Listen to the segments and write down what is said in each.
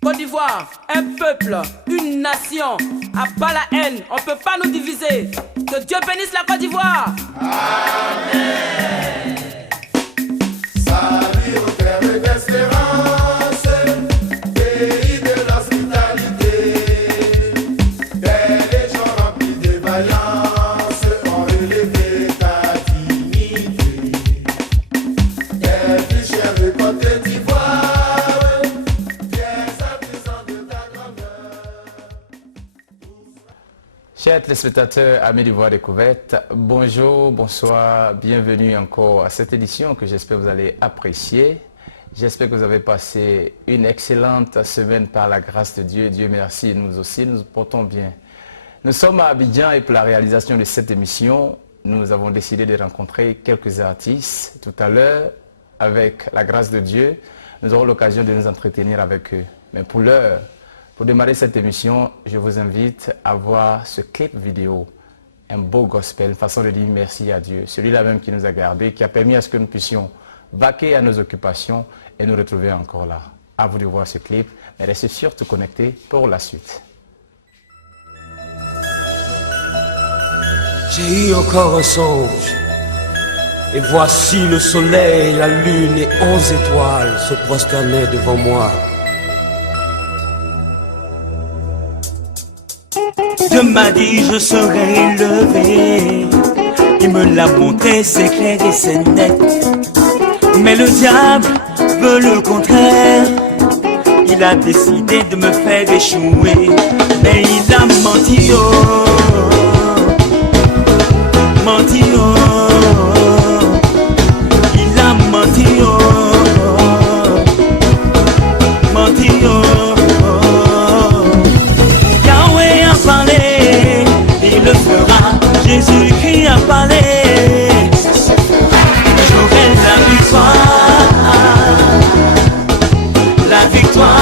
Côte d'Ivoire, un peuple, une nation, à bas la haine, on peut pas nous diviser. Que Dieu bénisse la Côte d'Ivoire. Amen. Salut au terre d'espérance, pays de l'hospitalité, des légions remplies de vaillance ont relevé ta dignité. Des fichiers de Côte d'Ivoire, fiers artisans de ta grandeur. Chers téléspectateurs, amis du Voix Découverte, bonjour, bonsoir, bienvenue encore à cette édition que j'espère que vous allez apprécier. J'espère que vous avez passé une excellente semaine par la grâce de Dieu. Dieu merci, nous aussi, nous nous portons bien. Nous sommes à Abidjan et pour la réalisation de cette émission, nous avons décidé de rencontrer quelques artistes. Tout à l'heure, avec la grâce de Dieu, nous aurons l'occasion de nous entretenir avec eux. Mais pour l'heure, pour démarrer cette émission, je vous invite à voir ce clip vidéo, un beau gospel, une façon de dire merci à Dieu. Celui-là même qui nous a gardés, qui a permis à ce que nous puissions vaquer à nos occupations et nous retrouver encore là. À vous de voir ce clip, mais restez surtout connectés pour la suite. J'ai eu encore un songe, et voici le soleil, la lune et 11 étoiles se prosternaient devant moi. Dieu m'a dit je serai élevé. Il me l'a montré, c'est clair et c'est net. Mais le diable veut le contraire. Il a décidé de me faire échouer. Mais il a menti, oh, menti, oh. Il a menti, oh, menti, oh. Jésus-Christ a parlé, j'aurai la victoire,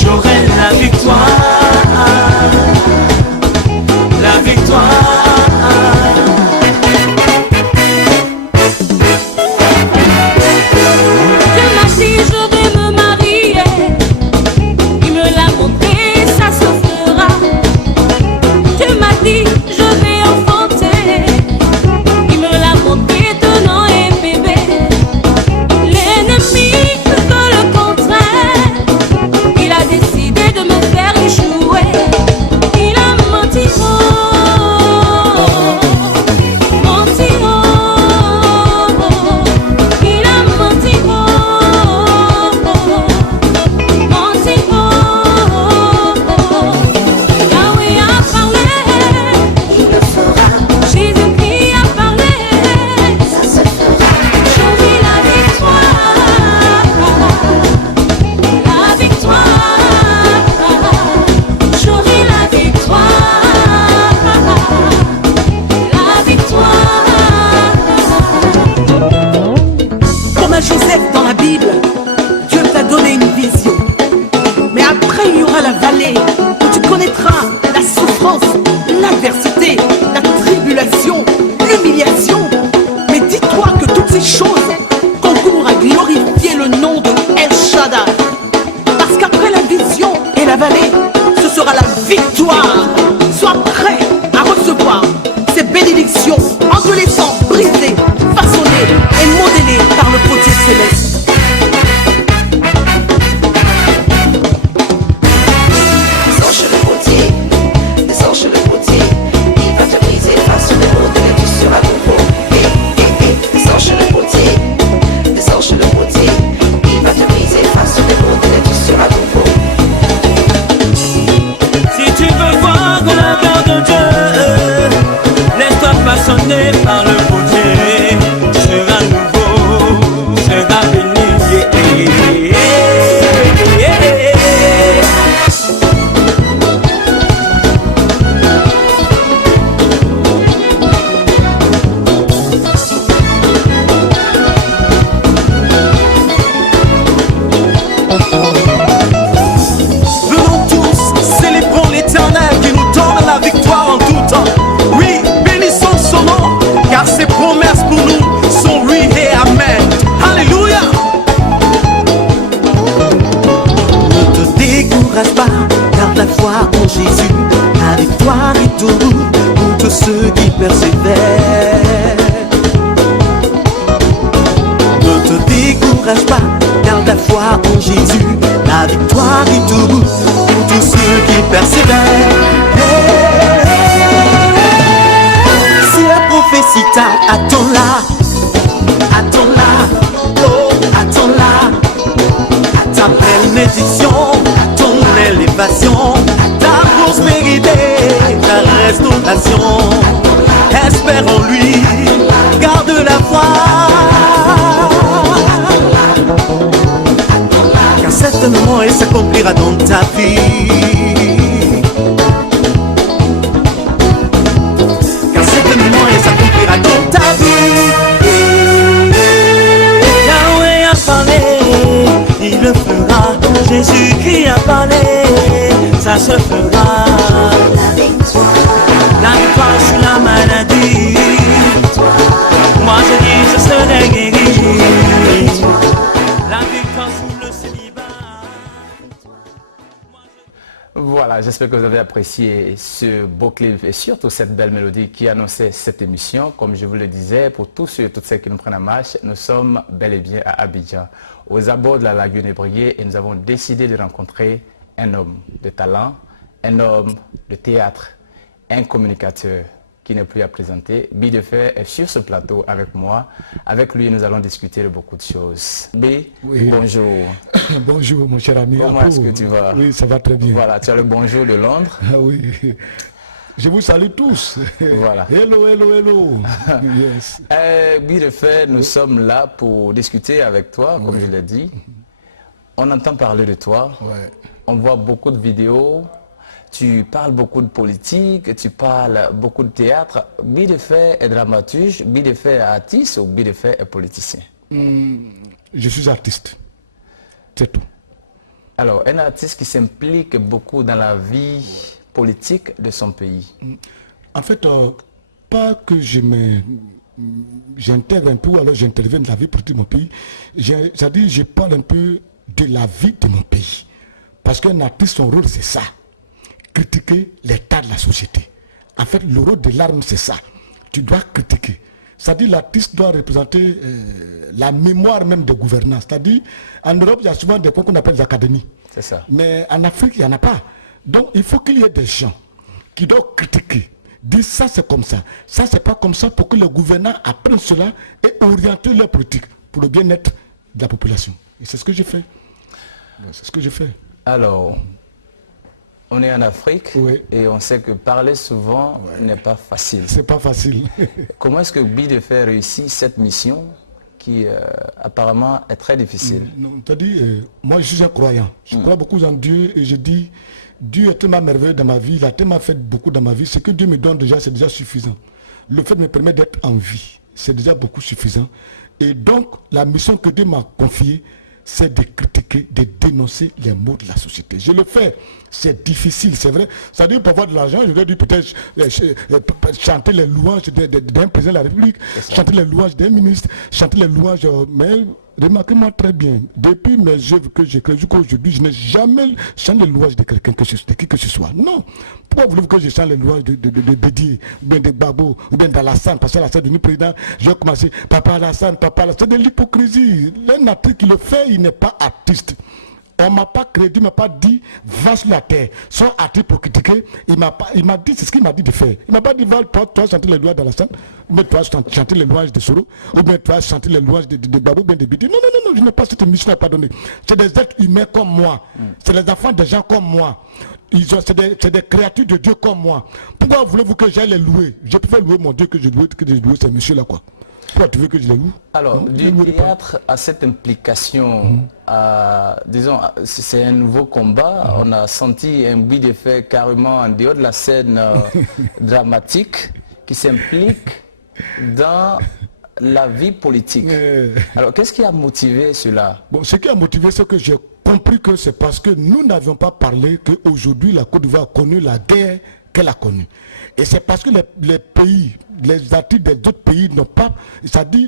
j'aurai la victoire, la victoire. Dieu m'a dit je vais me marier, il me l'a montré, ça se fera. Dieu m'a dit je vais enfanter, il me l'a montré tenant et bébé. L'ennemi veut le contraire, il a décidé de me faire échouer. Il a menti, oh, menti, oh, il a menti, oh, menti, oh. Yahweh a parlé, Jésus-Christ a parlé, j'aurai la victoire, j'aurai la victoire, la victoire. Comme à Joseph dans la Bible, Dieu t'a donné une vision. Mais après, il y aura la vallée où tu connaîtras la souffrance, l'adversité, la tribulation, l'humiliation. Mais dis-toi que toutes ces choses concourent à glorifier le nom de El Shaddai. Parce qu'après la vision et la vallée, ce sera la victoire. Sois prêt à recevoir ces bénédictions entre les temps brisés, façonnés et modélés par le potier céleste. Descends chez le potier, descends chez le potier. Il va te briser, façonner, modeler, tu seras nouveau. Descends chez le potier, descends chez le potier. Il va te briser, façonner, modeler, tu seras nouveau. Si tu veux voir la gloire de Dieu, laisse-toi façonner par le potier. Tu seras nouveau, tu seras béni. Venons tous, célébrons l'Éternel qui nous donne la victoire en tout temps. Oui, bénissons son nom, car c'est pour persévère. Ne te décourage pas, garde la foi en Jésus. La victoire est au bout pour tous ceux qui persévèrent. Si la prophétie tarde, attends-la, attends-la, oh, attends-la. À ta bénédiction, à ton élévation, à ta prospérité, ta restauration. Espère en lui, garde la foi. Car certainement il s'accomplira dans ta vie. Car certainement il s'accomplira dans ta vie. Yahweh a parlé, il le fera. Jésus qui a parlé, ça se fera. La victoire sur la maladie. Moi je dis je serai guéri. La victoire sur le célibat. Voilà, j'espère que vous avez apprécié ce beau clip et surtout cette belle mélodie qui annonçait cette émission. Comme je vous le disais, pour tous ceux et toutes celles qui nous prennent en marche, nous sommes bel et bien à Abidjan, aux abords de la lagune Ébrié, et nous avons décidé de rencontrer un homme de talent, un homme de théâtre, un communicateur qui n'est plus à présenter. B de Fer est sur ce plateau avec moi. Avec lui, nous allons discuter de beaucoup de choses. B, oui. Bonjour. Bonjour mon cher ami. Comment est-ce que tu vas? Oui, ça va très bien. Voilà, tu as le bonjour de Londres. Ah oui. Je vous salue tous. Voilà. Hello, hello, hello. Yes. B de Fer, nous sommes là pour discuter avec toi, comme je l'ai dit. On entend parler de toi. Ouais. On voit beaucoup de vidéos. Tu parles beaucoup de politique, tu parles beaucoup de théâtre. B de Fer est dramaturge, B de Fer est artiste ou B de Fer est politicien? Je suis artiste. C'est tout. Alors, un artiste qui s'implique beaucoup dans la vie politique de son pays. En fait, pas que j'intègre un peu ou alors j'interviens dans la vie politique de mon pays. C'est-à-dire je parle un peu de la vie de mon pays. Parce qu'un artiste, son rôle, c'est ça. Critiquer l'état de la société. En fait, le rôle de l'arme, c'est ça. Tu dois critiquer. C'est-à-dire l'artiste doit représenter la mémoire même de gouvernance. C'est-à-dire, en Europe, il y a souvent des points qu'on appelle les académies. C'est ça. Mais en Afrique, il n'y en a pas. Donc, il faut qu'il y ait des gens qui doivent critiquer. Dire ça, c'est comme ça. Ça, c'est pas comme ça pour que les gouvernants apprennent cela et orienter leur politique pour le bien-être de la population. Et c'est ce que j'ai fait. C'est ce que j'ai fait. Alors, on est en Afrique, oui, et on sait que parler souvent n'est pas facile. C'est pas facile. Comment est-ce que B de Fer réussit cette mission qui apparemment est très difficile? C'est-à-dire, moi je suis un croyant. Je crois beaucoup en Dieu et je dis, Dieu est tellement merveilleux dans ma vie, il a tellement fait beaucoup dans ma vie. Ce que Dieu me donne déjà, c'est déjà suffisant. Le fait me permet d'être en vie, c'est déjà beaucoup suffisant. Et donc, la mission que Dieu m'a confiée, c'est de critiquer, de dénoncer les maux de la société. Je le fais, c'est difficile, c'est vrai. Ça dit pour avoir de l'argent, je vais dire peut-être chanter les louanges d'un président de la République, chanter les louanges d'un ministre, chanter les louanges, mais remarquez-moi très bien, depuis mes œuvres que j'écris jusqu'à aujourd'hui, je n'ai jamais chanté les louanges de quelqu'un, de qui que ce soit. Non. Pourquoi voulez-vous que je chante les louanges de Bédier, ou bien de Babo, ou bien d'Alassane, parce qu'Alassane est devenu président, je vais commencer, Papa Alassane, c'est de l'hypocrisie. Un artiste qui le fait, il n'est pas artiste. On ne m'a pas crédit, il ne m'a pas dit, va sur la terre, sois artiste pour critiquer. Il m'a dit, c'est ce qu'il m'a dit de faire. Il ne m'a pas dit, va, toi chanter les louanges d'Alassane, ou bien toi chanter les louanges de Soro, ou bien toi chanter les louanges de Babou, ou bien de Bidi. Non, je n'ai pas cette mission à pas donner. C'est des êtres humains comme moi. C'est les enfants des gens comme moi. C'est des créatures de Dieu comme moi. Pourquoi voulez-vous que j'aille les louer? Je peux louer mon Dieu que je loue ces messieurs-là, quoi. Pourquoi tu veux que je les loue? Alors, du théâtre à cette implication, disons, c'est un nouveau combat. On a senti un B de Fer carrément en dehors de la scène dramatique qui s'implique dans la vie politique. Alors, qu'est-ce qui a motivé cela? Bon, ce qui a motivé, c'est que j'ai compris que c'est parce que nous n'avions pas parlé qu'aujourd'hui la Côte d'Ivoire a connu la guerre qu'elle a connue. Et c'est parce que les pays, les artistes des autres pays n'ont pas,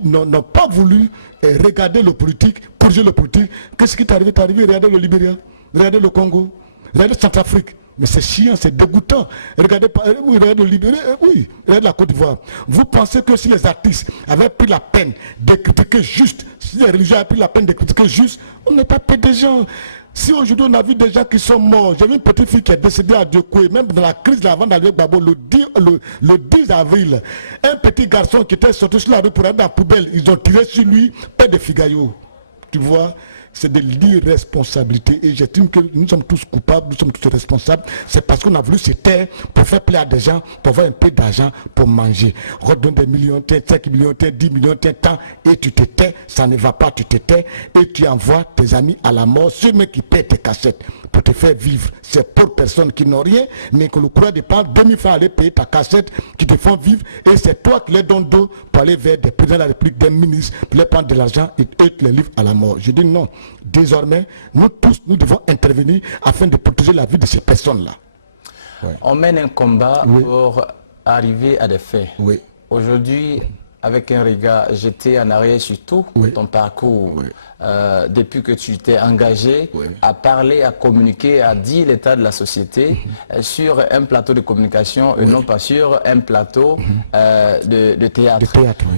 n'ont pas voulu regarder le politique, purger le politique. Qu'est-ce qui est arrivé? Regardez le Libéria, regardez le Congo, regardez Centrafrique. Mais c'est chiant, c'est dégoûtant. Regardez, regardez la Côte d'Ivoire. Vous pensez que si les artistes avaient pris la peine de critiquer juste, si les religieux avaient pris la peine de critiquer juste, on n'est pas peu de gens. Si aujourd'hui on a vu des gens qui sont morts, j'ai vu une petite fille qui est décédée à Diokoué, même dans la crise avant d'aller au Gbabo, le 10 avril, un petit garçon qui était sorti sur la rue pour aller dans la poubelle, ils ont tiré sur lui, paix de Figayo. Tu vois, c'est de l'irresponsabilité et j'estime que nous sommes tous coupables, nous sommes tous responsables. C'est parce qu'on a voulu se taire pour faire plaisir à des gens, pour avoir un peu d'argent pour manger. Redonne des millions, 5 millions, 10 millions, tant et tu te tais, ça ne va pas, tu te tais et tu envoies tes amis à la mort, ceux mêmes qui paient tes cassettes pour te faire vivre. C'est pour personnes qui n'ont rien, mais que le courant dépend 2000 francs à aller payer ta cassette, qui te font vivre et c'est toi qui les donnes d'eau pour aller vers des présidents de la République, des ministres, pour les prendre de l'argent et eux te les livrent à la mort. Je dis non. Désormais, nous tous, nous devons intervenir afin de protéger la vie de ces personnes-là. Ouais. On mène un combat pour arriver à des faits. Oui. Aujourd'hui, avec un regard jeté en arrière sur tout ton parcours, depuis que tu t'es engagé à parler, à communiquer, à dire l'état de la société sur un plateau de communication et non pas sur un plateau de théâtre.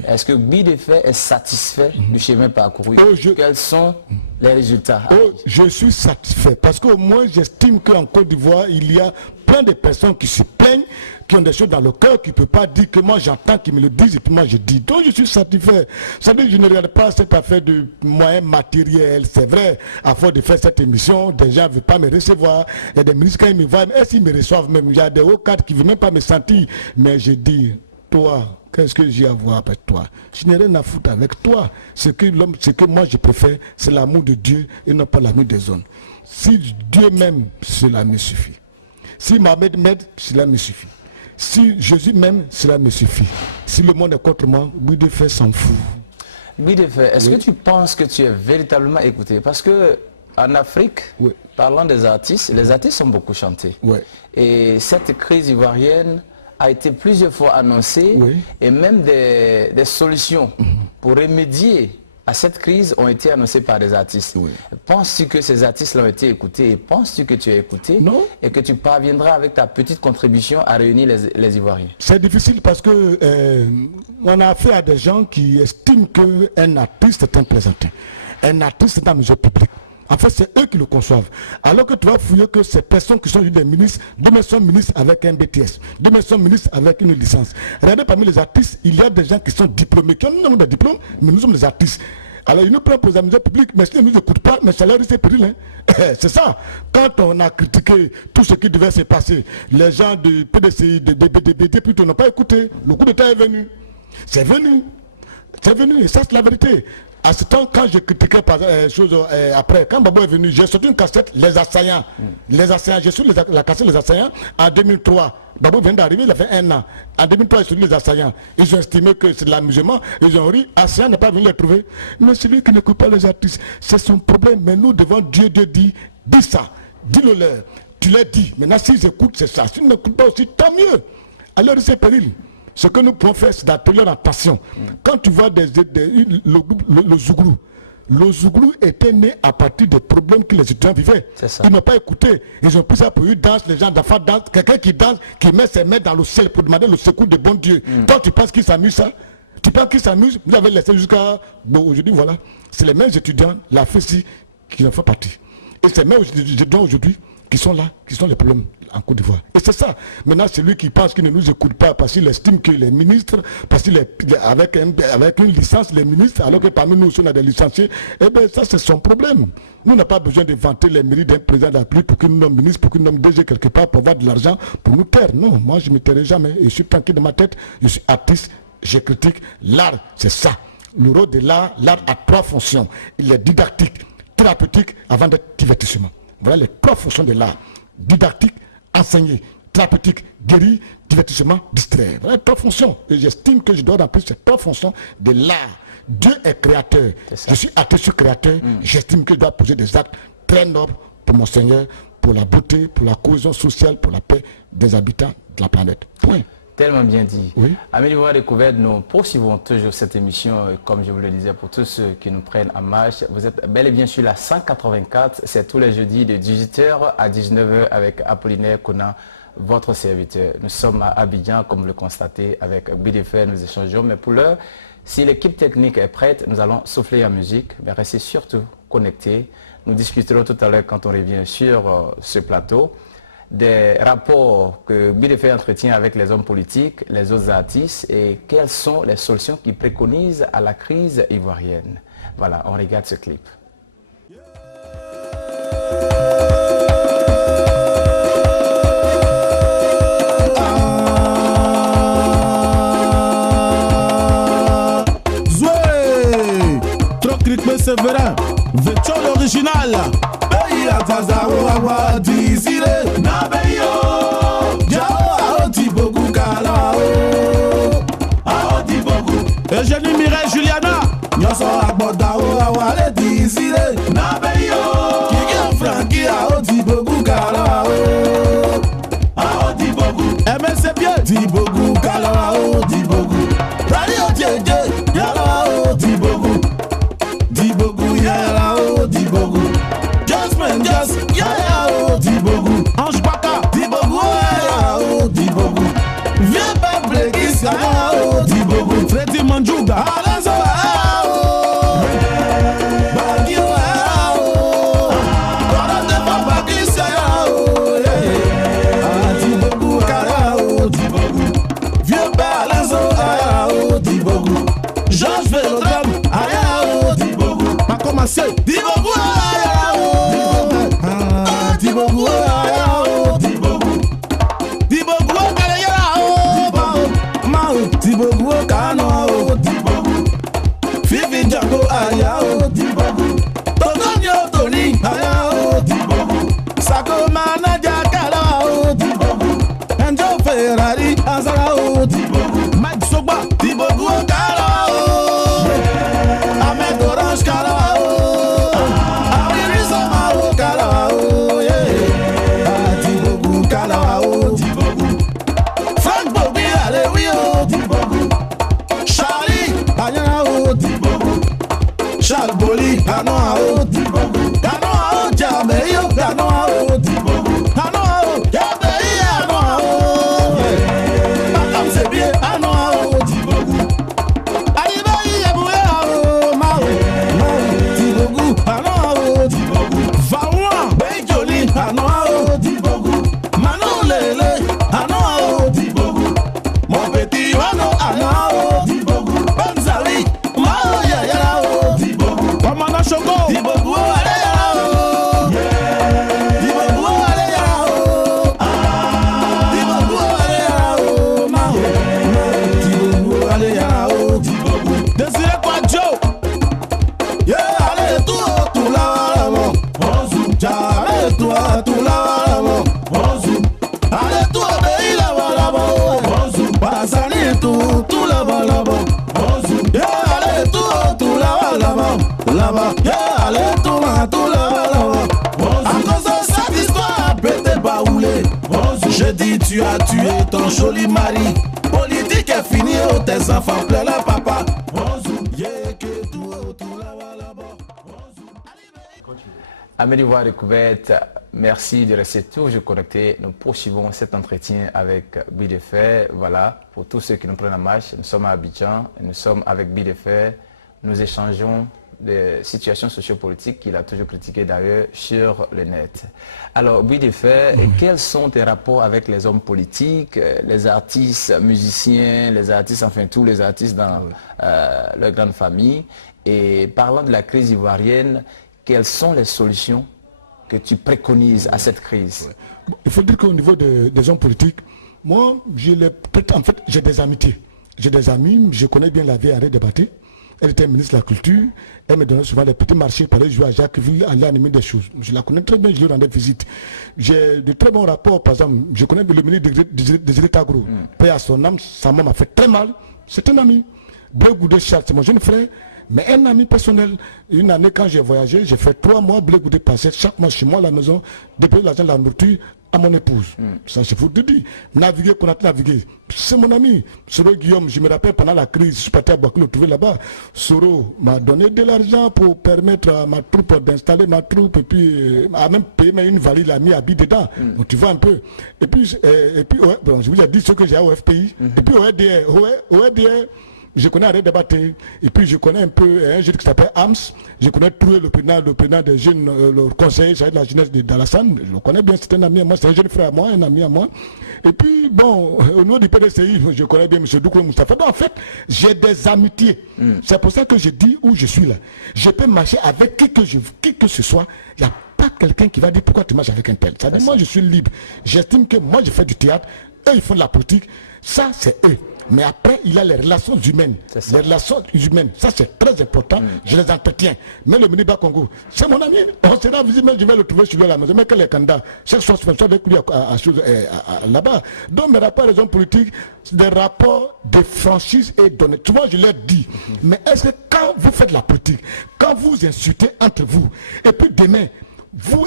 Est-ce que Guy Defait est satisfait du chemin parcouru? Quels sont les résultats? Je suis satisfait parce qu'au moins j'estime qu'en Côte d'Ivoire, il y a plein de personnes qui se plaignent, qui ont des choses dans le cœur, qui ne peuvent pas dire que moi j'entends qu'ils me le disent et puis moi je dis. Donc je suis satisfait. Ça veut dire que je ne regarde pas cette affaire de moyens matériels. C'est vrai, à force de faire cette émission, des gens ne veulent pas me recevoir. Il y a des ministres quand ils me voient, est-ce qu'ils me reçoivent même? Il y a des hauts cadres qui ne veulent même pas me sentir. Mais je dis, toi, qu'est-ce que j'ai à voir avec toi? Je n'ai rien à foutre avec toi. Ce que moi je préfère, c'est l'amour de Dieu et non pas l'amour des hommes. Si Dieu m'aime, cela me suffit. Si Mohamed m'aide, cela me suffit. Si Jésus m'aime, cela me suffit. Si le monde est contre moi, Guy Defait s'en fout. Guy Defait, est-ce que tu penses que tu es véritablement écouté? Parce que en Afrique, parlant des artistes, les artistes ont beaucoup chanté. Et cette crise ivoirienne a été plusieurs fois annoncée et même des solutions pour remédier à cette crise ont été annoncées par des artistes. Penses-tu que ces artistes l'ont été écoutés et penses-tu que tu as écouté et que tu parviendras avec ta petite contribution à réunir les Ivoiriens? C'est difficile parce que on a affaire à des gens qui estiment qu'un artiste est un plaisantin. Un artiste est un musée public. En fait, c'est eux qui le conçoivent. Alors que tu vas fouiller que ces personnes qui sont des ministres, demain sont ministres avec un BTS, demain sont ministres avec une licence. Regardez, parmi les artistes, il y a des gens qui sont diplômés, qui ont des diplômes, mais nous sommes des artistes. Alors ils nous prennent pour les amuseurs publics, mais s'ils ne nous écoutent pas, mais ça leur risque péril. Hein. C'est ça. Quand on a critiqué tout ce qui devait se passer, les gens de PDCI, de BD, plutôt n'ont pas écouté. Le coup d'État est venu. C'est venu. C'est venu, et ça c'est la vérité. À ce temps, quand je critiquais après, quand Babo est venu, j'ai sorti une cassette, Les Assaillants. Les Assaillants, j'ai sorti la cassette Les Assaillants en 2003. Babo vient d'arriver, il a fait 1 an. En 2003, j'ai sorti Les Assaillants. Ils ont estimé que c'est de l'amusement, ils ont ri, Assaillant n'est pas venu les trouver. Mais celui qui n'écoute pas les artistes, c'est son problème. Mais nous, devant Dieu, Dieu dit ça, dis-le leur. Tu l'as dit, maintenant s'ils écoutent, c'est ça. S'ils n'écoutent pas aussi, tant mieux. Alors c'est péril. Ce que nous pouvons faire, c'est d'attirer leur attention. Quand tu vois le Zouglou, le Zouglou était né à partir des problèmes que les étudiants vivaient. Ils n'ont pas écouté. Ils ont pris ça pour eux, dansent, les gens d'affaires dansent. Quelqu'un qui danse, qui met ses mains dans le ciel pour demander le secours de bon Dieu. Toi, tu penses qu'ils s'amusent ça? Tu penses qu'ils s'amusent? Vous avez laissé jusqu'à... Bon, aujourd'hui, voilà. C'est les mêmes étudiants, la FESI, qui en font partie. Et c'est les mêmes étudiants aujourd'hui qui sont là, qui sont les problèmes en Côte d'Ivoire. Et c'est ça. Maintenant, celui qui pense qu'il ne nous écoute pas parce qu'il estime que les ministres, parce qu'il est avec une licence, les ministres, alors que parmi nous aussi on a des licenciés, eh bien ça c'est son problème. Nous n'avons pas besoin de vanter les mérites d'un président de la République pour qu'il nous nomme ministre, pour qu'il nous nomme DG quelque part pour avoir de l'argent, pour nous taire. Non, moi je ne me tairai jamais. Et je suis tranquille de ma tête, je suis artiste, je critique. L'art, c'est ça. Le rôle de l'art a 3 fonctions. Il est didactique, thérapeutique, avant d'être divertissement. Voilà les 3 fonctions de l'art. Didactique, enseigner, thérapeutique, guérir, divertissement, distraire. Voilà les 3 fonctions. Et j'estime que je dois remplir ces 3 fonctions de l'art. Dieu est créateur. Je suis artiste créateur. J'estime que je dois poser des actes très nobles pour mon Seigneur, pour la beauté, pour la cohésion sociale, pour la paix des habitants de la planète. Point. Tellement bien dit. Oui. Amis d'Ivoire Découverte, nous poursuivons toujours cette émission, comme je vous le disais, pour tous ceux qui nous prennent en marche. Vous êtes bel et bien sur la 184, c'est tous les jeudis de 18h à 19h avec Apollinaire Conan, votre serviteur. Nous sommes à Abidjan, comme vous le constatez, avec BDFR, nous échangeons. Mais pour l'heure, si l'équipe technique est prête, nous allons souffler en musique, mais restez surtout connectés. Nous discuterons tout à l'heure quand on revient sur ce plateau des rapports que BDFR entretient avec les hommes politiques, les autres artistes et quelles sont les solutions qu'ils préconisent à la crise ivoirienne. Voilà, on regarde ce clip. Zoué, trop rythmé sévérin, Vétio l'original. Eugénie Mireille Juliana Nyoso agboda o awale dizile na beyo Kiki Frankie a odi bogu kala o a odi bogu MSC bien di bogu kala o di bogu Radio jeje yala o di bogu yala o di bogu Just man just yala o di bogu Ange Baka di bogu yala o di bogu Viens pas blekis yala o di bogu Freddy Manjuga Alazo ao Bagio ao Dora de papa glissa ao Di bogu carao di bogu Vieux pas Alazo ao di bogu Georges Vélodrome ao di bogu Pas commencer di bogu ao di bogu ao di bogu di bogu carao Mao di bogu cano di bogu Fifi Django ayao di bogu Totonio Tony ayao di bogu Sako Manaja kalao di bogu Enjo Ferrari azarao di bogu Mike Sogba di bogu kalao Ahmed Orange kalao Awirizo Mao kalao di bogu kalao di bogu Frank Bobi Alewio di bogu Charlie Anyao di bogu Charles Boli Ano di bogu Ano Jameyo Ano di bogu Ano Jameyo Ano Bakam Sebie Ano di bogu Alibayi Aboué Mao di bogu Ano di bogu Vaouan Bejoli Ano di bogu Manu Lele Ano di bogu Mon petit Ano Ano di bogu Banzali Mao Yaya di bogu Komana Chogo di bogu Ale Yao di bogu Ale Yao di bogu Ale Yao Mao di bogu Ale Yao di bogu Désiré Kwadjo Yeah allez tout la mo Bonjour Jamais toi tout la mo Bonjour Allez toi de la la mo Bonjour Pasani tout la la mo Bonjour Yeah allez tout la mo là-bas Yeah allez tout la mo À cause de cette histoire pété baoulé Bonjour Je dis tu as tué ton joli mari Politique est finie oh tes enfants pleurent leur papa Bonjour Yeah que tout la mo Amis d'Ivoire Découverte, merci de rester toujours connectés. Nous poursuivons cet entretien avec BDFR. Voilà, pour tous ceux qui nous prennent en marche, nous sommes à Abidjan, nous sommes avec BDFR. Nous échangeons des situations sociopolitiques qu'il a toujours critiquées d'ailleurs sur le net. Alors BDFR, quels sont tes rapports avec les hommes politiques, les artistes, musiciens, les artistes, enfin tous les artistes dans leur grande famille? Et parlant de la crise ivoirienne, quelles sont les solutions que tu préconises à cette crise? Il faut dire qu'au niveau des hommes politiques, moi, en fait, j'ai des amitiés. J'ai des amis, je connais bien la vieille Arrêt de Bâti. Elle était ministre de la Culture. Elle me donnait souvent les petits marchés pour aller jouer à Jacquesville, aller animer des choses. Je la connais très bien, je lui rendais visite. J'ai de très bons rapports, par exemple, je connais le ministre des États Gros. Paix à son âme, sa maman m'a fait très mal. C'est un ami. Blé Goudé Charles, c'est mon jeune frère. Mais un ami personnel, une année quand j'ai voyagé, j'ai fait 3 mois Blé Goudé passé chaque mois chez moi à la maison, depuis l'argent de la nourriture, à mon épouse. Ça, je vous le dis. Naviguer, qu'on a navigué. C'est mon ami. Soro Guillaume, je me rappelle pendant la crise, je suis parti à Boakou le trouver là-bas. Soro m'a donné de l'argent pour permettre à ma troupe d'installer ma troupe et puis a même payé une valise, il a mis habit dedans. Donc tu vois un peu. Et puis ouais, bon, je vous ai dit ce que j'ai au FPI. Et puis au RDR, je connais Arrêt Débatté, et puis je connais un peu un jeune qui s'appelle Ams, je connais Troué, le président des jeunes, le conseiller de la jeunesse d'Alassane, je le connais bien, c'est un ami à moi, c'est un jeune frère à moi, un ami à moi. Et puis bon, au niveau du PDCI, je connais bien M. Doukourou Moustapha. Donc en fait, j'ai des amitiés. C'est pour ça que je dis où je suis là. Je peux marcher avec qui que ce soit, il n'y a pas quelqu'un qui va dire pourquoi tu marches avec un tel. Ça dit, moi je suis libre. J'estime que moi je fais du théâtre, eux ils font de la politique, ça c'est eux. Mais après, il y a les relations humaines. Les relations humaines, ça c'est très important. Je les entretiens. Mais le Miniba Congo, c'est mon ami. On sera visible, je vais le trouver sur la maison. Mais quel est le candidat? Chaque fois, je suis avec lui là-bas. Donc, mes rapports des hommes politiques, c'est des rapports de franchise et d'honnêteté. Tu vois, je l'ai dit. Mais est-ce que quand vous faites la politique, quand vous insultez entre vous, et puis demain, vous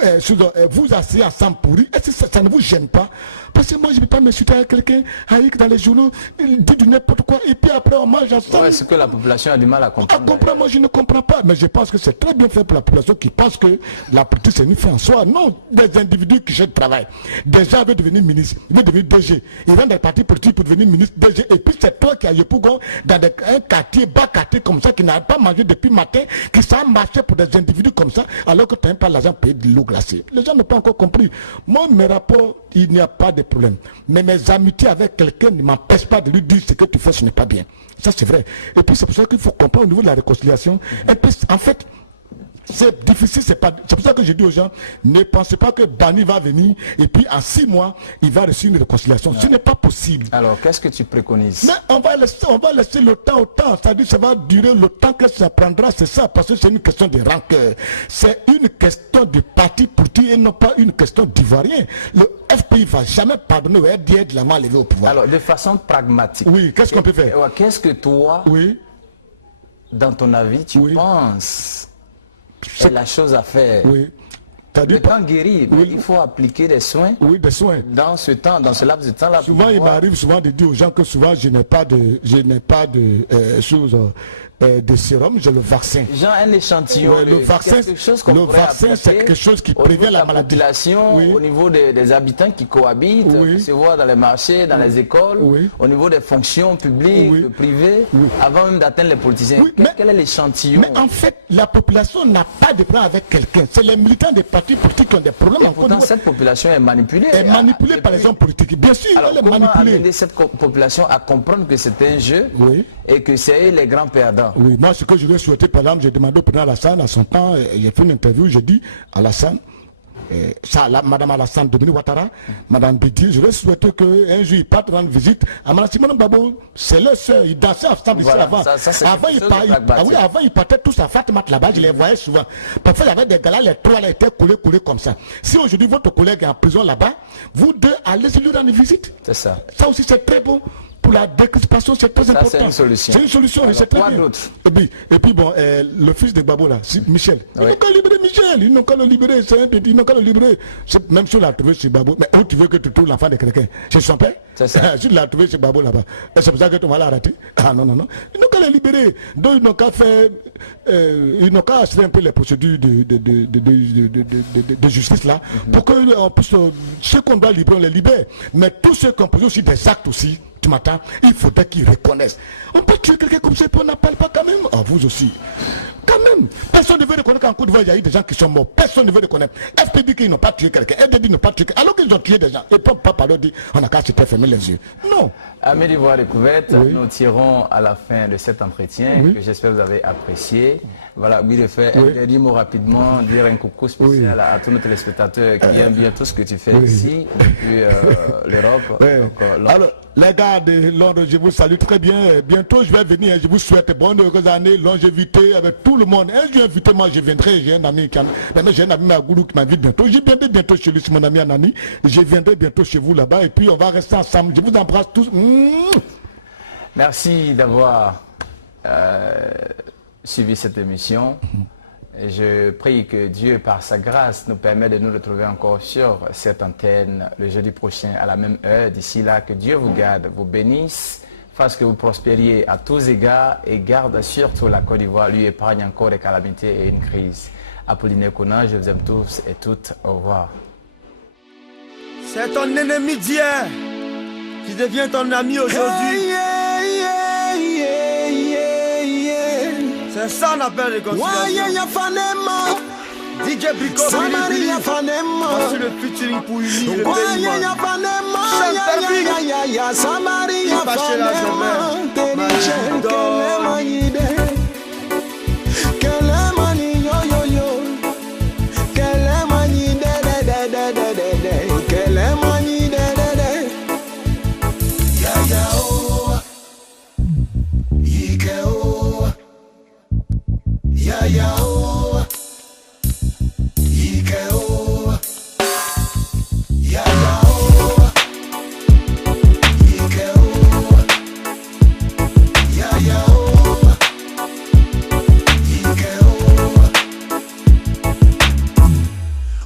asseyez ensemble pourri, est-ce que ça ne vous gêne pas? Parce que moi je ne peux pas m'insulter avec quelqu'un dans les journaux, il dit du n'importe quoi et puis après on mange ensemble. Ouais, c'est que la population a du mal à comprendre. Moi je ne comprends pas, mais je pense que c'est très bien fait pour la population qui pense que la politique c'est une fin en soi. Non, des individus qui cherchent travail. Des gens veulent devenir ministre, ils veulent devenir DG. Ils vont dans les partis politiques pour devenir ministre, DG. Et puis c'est toi qui as Yopougon dans un quartier, bas quartier comme ça, qui n'a pas mangé depuis matin, qui s'est marché pour des individus comme ça, alors que tu n'as pas l'argent payé de l'eau glacée. Les gens n'ont pas encore compris. Moi, mes rapports, il n'y a pas de problème. Mais mes amitiés avec quelqu'un ne m'empêchent pas de lui dire ce que tu fais, ce n'est pas bien. Ça, c'est vrai. Et puis, c'est pour ça qu'il faut comprendre au niveau de la réconciliation. Et puis, en fait, c'est difficile, c'est pour ça que je dis aux gens, ne pensez pas que Bani va venir et puis en 6 mois, il va réussir une réconciliation. Ce n'est pas possible. Alors, qu'est-ce que tu préconises? Mais on va laisser le temps au temps. C'est-à-dire que ça va durer le temps que ça prendra, c'est ça, parce que c'est une question de rancœur. C'est une question de parti politique et non pas une question d'ivoirien. Le FPI ne va jamais pardonner au RDR de la main levée au pouvoir. Alors, de façon pragmatique. Oui, qu'est-ce qu'on peut faire? Qu'est-ce que toi, dans ton avis, tu penses c'est la chose à faire? Oui. Le temps guérit, mais il faut appliquer des soins. Oui, des soins. Dans ce temps, dans ce laps de temps-là. Souvent, il m'arrive souvent de dire aux gens que souvent, je n'ai pas de sérum, j'ai le vaccin. Genre un échantillon. Ouais, le vaccin, c'est quelque chose qui prévient la maladie. Population, au niveau des habitants qui cohabitent, qui se voient dans les marchés, dans les écoles, au niveau des fonctions publiques, privées, avant même d'atteindre les politiciens. Quel est l'échantillon? Mais en fait, la population n'a pas de problème avec quelqu'un. C'est les militants des partis politiques qui ont des problèmes. Et pourtant, cette population est manipulée. Elle est manipulée par les hommes politiques. Bien sûr, alors, elle est manipulée. Comment amener cette population à comprendre que c'est un jeu et que c'est les grands perdants? Oui, moi ce que je lui ai souhaité, par exemple, j'ai demandé au président Alassane à son temps, il a fait une interview, j'ai dit Alassane, Madame Alassane Dominique Ouattara, Madame Bédi, je lui ai souhaité qu'un jour il parte rendre visite à Madame Simone Babo, c'est leur soeur, ils dansaient ensemble ici avant. Avant ils partaient tous à Fatmat là-bas, je les voyais souvent. Parfois il y avait des gars là, les trois là étaient collés comme ça. Si aujourd'hui votre collègue est en prison là-bas, vous deux allez lui rendre visite. C'est ça. Ça aussi c'est très bon. Pour la décrispation, c'est très important. C'est une solution. C'est une solution, c'est très bien. Et puis bon, le fils de Babo là, Michel, ils n'ont qu'à libérer Michel, ils n'ont qu'à le libérer, ils n'ont qu'à le libérer. Même si on l'a trouvé chez Babo, mais où tu veux que tu trouves l'enfant de quelqu'un? Chez son père? C'est ça. Si tu l'as trouvé chez Babo là-bas, c'est pour ça que tu vas l'arrêter. Ah non. Ils n'ont qu'à le libérer. Donc ils n'ont qu'à faire, ils n'ont qu'à assurer un peu les procédures de justice là, pour qu'on puisse, ceux qu'on doit libérer, on les libère. Mais tous ceux qui ont posé aussi des actes aussi, tu m'entends? Il faudrait qu'ils reconnaissent. On peut tuer quelqu'un comme ça et puis on n'appelle pas quand même. Ah, vous aussi. Quand même. Personne ne veut reconnaître qu'en Côte d'Ivoire, il y a eu des gens qui sont morts. Personne ne veut reconnaître. FP dit qu'ils n'ont pas tué quelqu'un. FD dit qu'ils n'ont pas tué quelqu'un. Alors qu'ils ont tué des gens. Et pas par leur dire, on a qu'à se fermer les yeux. Non. Amis d'Ivoire Découverte, nous tirons à la fin de cet entretien que j'espère que vous avez apprécié. Voilà, oui, de faire un dernier mot rapidement, dire un coucou spécial à tous nos téléspectateurs qui aiment bien tout ce que tu fais ici, depuis l'Europe. Alors, les gars de Londres, je vous salue très bien. Bientôt, je vais venir. Je vous souhaite bonne heureuse année, longévité avec tout le monde. Un jour invité, moi, je viendrai. J'ai un ami j'ai un ami à Goulou qui m'invite bientôt. Je viendrai bientôt chez lui, c'est mon ami Anani. Je viendrai bientôt chez vous là-bas et puis on va rester ensemble. Je vous embrasse tous. Merci d'avoir suivi cette émission. Je prie que Dieu, par sa grâce, nous permette de nous retrouver encore sur cette antenne le jeudi prochain à la même heure. D'ici là, que Dieu vous garde, vous bénisse, fasse que vous prospériez à tous égards et garde surtout la Côte d'Ivoire, lui épargne encore des calamités et une crise. Apollinaire Conan, je vous aime tous et toutes. Au revoir. C'est ton ennemi d'hier qui devient ton ami aujourd'hui. C'est ça on appelle réconciliation. DJ Brico, voici le featuring pour unir le pays. Chante fâché la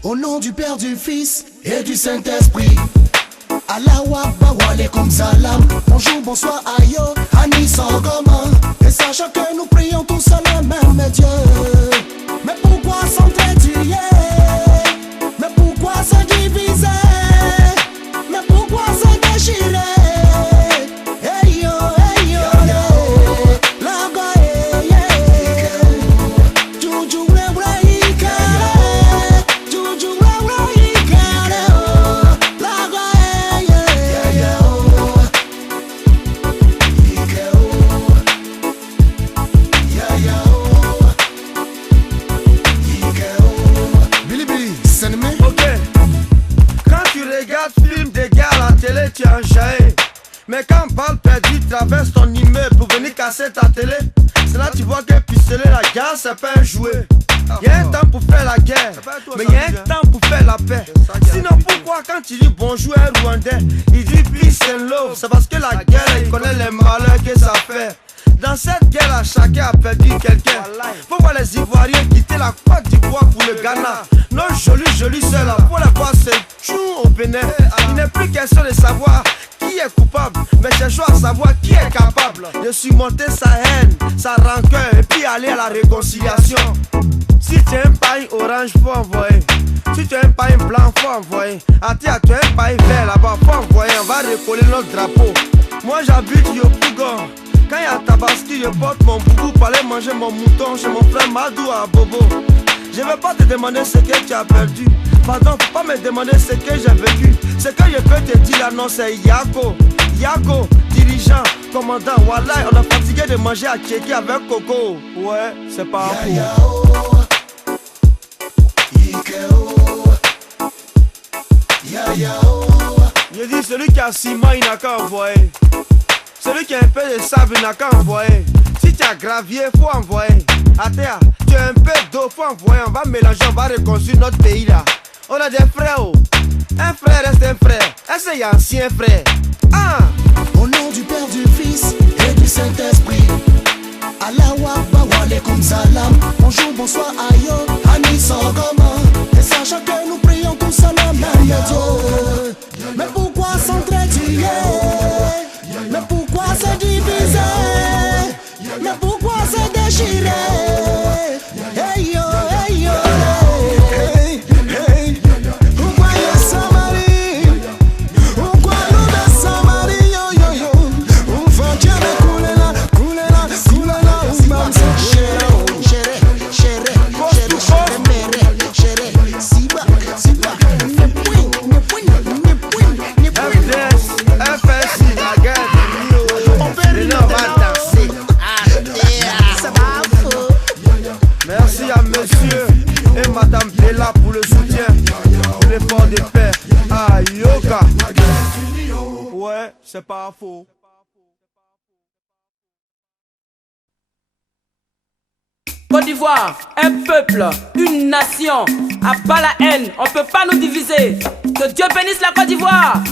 Au nom du Père, du Fils et du Saint-Esprit. Allahu Akbar wa alaikum salam. Bonjour, bonsoir, ayo, Anis Sangoma. Et sachant que nous prions tous à le même Dieu. Mais pourquoi s'entretuer? Mais pourquoi se diviser? Mais pourquoi se déchirer? Hey yo, lago, Juju, tu es enjaillé. Mais quand balle perdue traverse ton immeuble pour venir casser ta télé, c'est là que tu vois que pistolet la guerre c'est pas un jouet. Y'a un temps pour faire la guerre, mais y'a un temps pour faire la paix. Sinon pourquoi quand tu dis bonjour à un Rwandais, il dit peace and love? C'est parce que la guerre il connaît les malheurs que ça fait. Dans cette guerre, chacun a perdu quelqu'un. Faut voir les Ivoiriens quitter la Côte d'Ivoire pour le Ghana. Nos jolis seuls, pour les voir c'est chou au Bénin. Il n'est plus question de savoir qui est coupable, mais cherchons à savoir qui est capable de surmonter sa haine, sa rancœur et puis aller à la réconciliation. Si tu aimes pas une orange, faut envoyer. Si tu aimes pas une blanc, faut envoyer. Atia, tu aimes pas une vert là-bas, faut envoyer. On va recoller notre drapeau. Moi j'habite Yopougon. Quand y'a Tabaski, je porte mon boubou pour aller manger mon mouton chez mon frère Madou à Bobo. Je vais pas te demander ce que tu as perdu. Pardon, faut pas me demander ce que j'ai vécu. Ce que je peux te dire là, non, c'est Yako, dirigeant, commandant. Wallah, on a fatigué de manger à Tchéki avec Coco. Ouais, c'est pas un coup. Je dis celui qui a ciment, il n'a qu'à envoyer. Celui qui a un peu de sable, il n'a qu'à envoyer. Si tu as gravier, faut envoyer. Atea, tu as un peu d'eau, faut envoyer. On va mélanger, on va reconstruire notre pays là. On a des frères, oh. Un frère reste un frère. Est-ce qu'il y a un ancien frère? Ah. Au nom du Père, du Fils et du Saint-Esprit. Allahu Akbar wa alaikum salam. Bonjour, bonsoir, ayo, Anis Sangoma. Et sachant que nous prions tous à le même Dieu. Mais pourquoi s'entretuer? Mais pourquoi se diviser? Mais pourquoi se déchirer? Hey yo, pourquoi y'a Samari? Pourquoi nous de Samari? Yo, on va dire couler là, on Merci à monsieur et madame Bella pour le soutien, pour l'effort de paix. Ah, Yoka. Ouais, c'est pas faux. Côte d'Ivoire, un peuple, une nation, à bas la haine, on peut pas nous diviser. Que Dieu bénisse la Côte d'Ivoire.